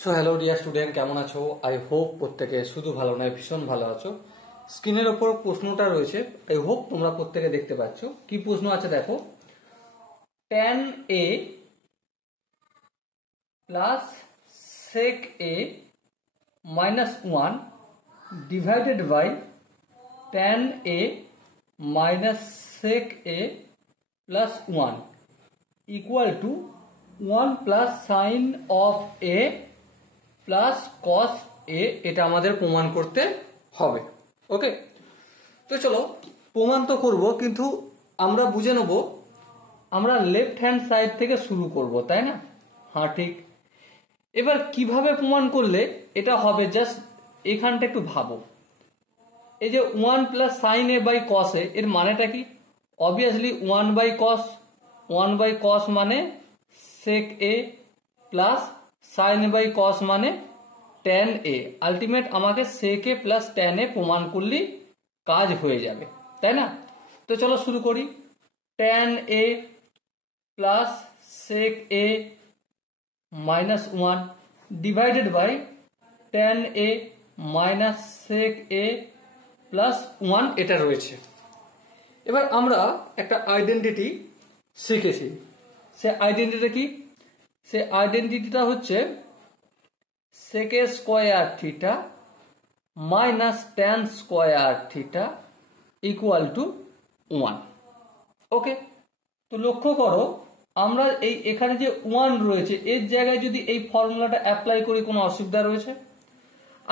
So hello dear student, কেমন আছো? I hope প্রত্যেকে শুধু ভালো নয় ভীষণ ভালো আছো। স্ক্রিনের ওপর প্রশ্নটা রয়েছে, আই হোপ তোমরা প্রত্যেকে দেখতে পাচ্ছ। কি প্রশ্ন আছে দেখো, tan a plus sec a minus 1 divided by tan a minus sec a plus 1 equal to 1 plus sin of a plus cos a, এটা আমাদের প্রমাণ করতে হবে। ওকে, তো চলো প্রমাণ তো করব, কিন্তু আমরা বুঝে নেব আমরা লেফট হ্যান্ড সাইড থেকে শুরু করব, তাই না? হ্যাঁ ঠিক। এবার কিভাবে প্রমাণ করলে এটা হবে, জাস্ট এখানটা একটু ভাবো। এই যে 1 plus sine a by cos a, এর মানেটা কি? অবভিয়াসলি 1 বাই কস মানে sec A plus sine by cos মানে ট্যান এ। আলটিমেট আমাকে সেক এ প্লাস ট্যান এ প্রমাণ করলেই কাজ হয়ে যাবে, তাই না? তো চলো শুরু করি। Tan A plus sec A minus 1 divided by tan A minus sec A plus 1 এটা রয়েছে। এবার আমরা একটা আইডেন্টিটি শিখেছি। সে আইডেন্টিটি কি? সে আইডেন্টিটিটা হচ্ছে sec a square theta minus tan square theta equal to 1। ওকে, তো লক্ষ্য করো আমরা এখানে যে 1 রয়েছে এর জায়গায় যদি এই ফর্মুলাটা অ্যাপ্লাই করি কোনো অসুবিধা রয়েছে?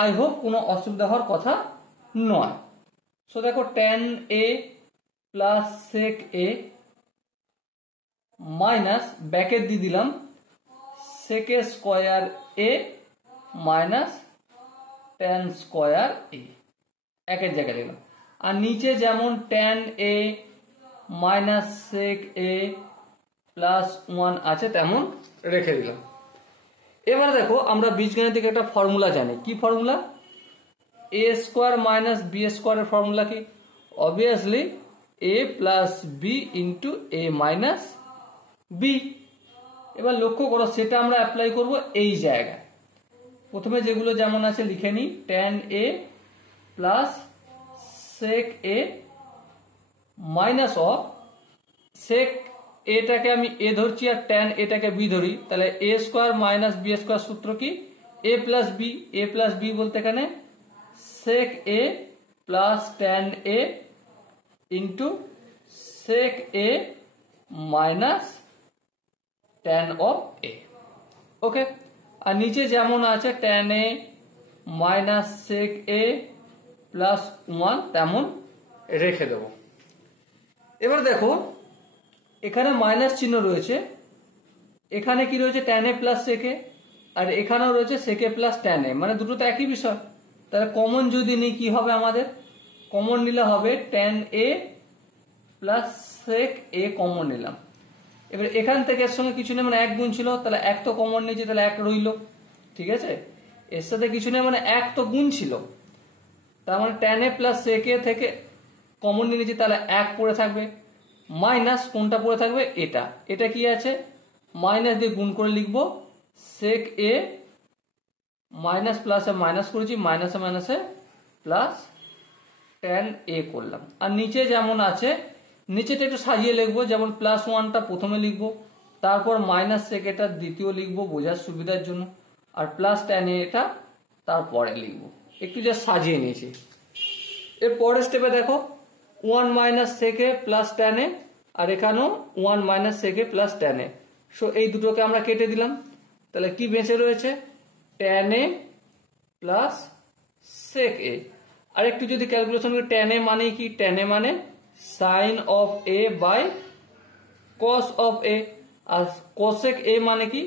আই হোপ কোনো অসুবিধা হওয়ার কথা নয়। সো দেখো ট্যান এ প্লাস সেক এ মাইনাস ব্যাকেট দিয়ে দিলাম sec a square a minus tan square a, একের জায়গায় দিলাম। আর নিচে যেমন ট্যান এ মাইনাস সেক এ প্লাস 1 আছে তেমন রেখে দিলাম। এবার দেখো আমরা বীজগণিতিক একটা ফর্মুলা জানি। কি ফর্মুলা? এ স্কোয়ার মাইনাস বি স্কোয়ারের ফর্মুলা কি? অবভিয়াসলি এ প্লাস বি ইন্টু এ মাইনাস বি। এবার লক্ষ্য করো সেটা আমরা অ্যাপ্লাই করব এই জায়গায়। প্রথমে যেগুলো যেমন আছে লিখে নিই। Tan A plus sec A minus of sec এটাকে আমি এ ধরছি আর ট্যান এটাকে বি ধরি, তাহলে a square minus b square সূত্র কি? A plus b. A plus b বলতে এখানে sec A plus tan a into sec A minus tan of a. Okay, আর নিচে যেমন আছে ট্যান এ মাইনাস সেক এ প্লাস 1 তেমন রেখে দেব। এবার দেখো এখানে মাইনাস চিহ্ন রয়েছে, এখানে কি রয়েছে? ট্যান এ প্লাস সেক এ, আর এখানেও রয়েছে সেক এ প্লাস ট্যান এ, মানে দুটো তো একই বিষয়। তাহলে কমন যদি নিই কি হবে আমাদের? কমন নিলে হবে tan A plus sec A common নিলাম। এবার এখান থেকে এর সঙ্গে কিছু নেই মানে 1 গুণ ছিল, তাহলে 1 তো কমন নিয়েছে, তাহলে 1 রইল। ঠিক আছে, এর সাথে কিছু নেই মানে 1 তো গুণ ছিল, তার মানে ট্যান এ প্লাস সেক এ থেকে কমন নিয়েছি, তাহলে 1 পড়ে থাকবে। মাইনাস কোনটা পড়ে থাকবে? এটা। এটা কি আছে? মাইনাস দিয়ে গুণ করে লিখবো সেক এ মাইনাস প্লাসে মাইনাস করেছি, মাইনাসে মাইনাসে প্লাস ট্যান এ করলাম। আর নিচে যেমন আছে নিচেটা একটু সাজিয়ে লিখবো, যেমন প্লাস 1টা প্রথমে লিখবো, তারপর মাইনাস সেক এটা দ্বিতীয় লিখবো বোঝার সুবিধার জন্য, আর প্লাস ট্যান এটা তারপরে লিখবো। একটু যা সাজিয়ে নিয়েছি। এর পরের স্টেপে দেখো 1 minus sec A plus tan a, আর এখানেও 1 minus sec A plus tan a. So এই দুটোকে আমরা কেটে দিলাম, তাহলে কি বেঁচে রয়েছে? ট্যান এ প্লাস সেক এ। আর একটু যদি ক্যালকুলেশন করি, ট্যান এ মানে কি? ট্যান এ মানে sine of A by cos of A, আর কোসেক এ মানে কি?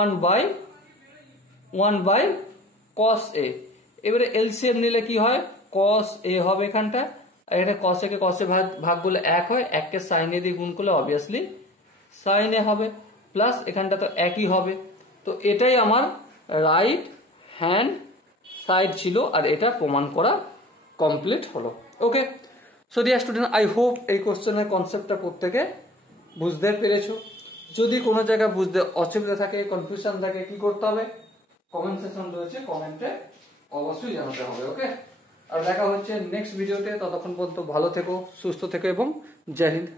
1 বাই কস এ। এবারে এলসিএম নিলে কি হয়? কস এ হবে এখানটা, আর এটা কসে কে কসে ভাগ করলে 1 হয়, 1 কে সাইন এ দিয়ে গুণ করলে অবভিয়াসলি সাইন এ হবে, প্লাস এখানটা তো একই হবে। তো এটাই আমার রাইট হ্যান্ড সাইড ছিল, আর এটা প্রমাণ করা কমপ্লিট হলো। Okay, so dear student, I hope এই কোশ্চেনের কনসেপ্টটা প্রত্যেকে বুঝতে পেরেছো। যদি কোনো জায়গায় বুঝতে অসুবিধা থাকে, কনফিউশন থাকে, কি করতে হবে? কমেন্ট সেকশন রয়েছে, কমেন্টে অবশ্যই জানাতে হবে। ওকে, আর দেখা হচ্ছে নেক্সট ভিডিওতে। ততক্ষণ পর্যন্ত ভালো থেকো, সুস্থ থেকো এবং জয় হিন্দ।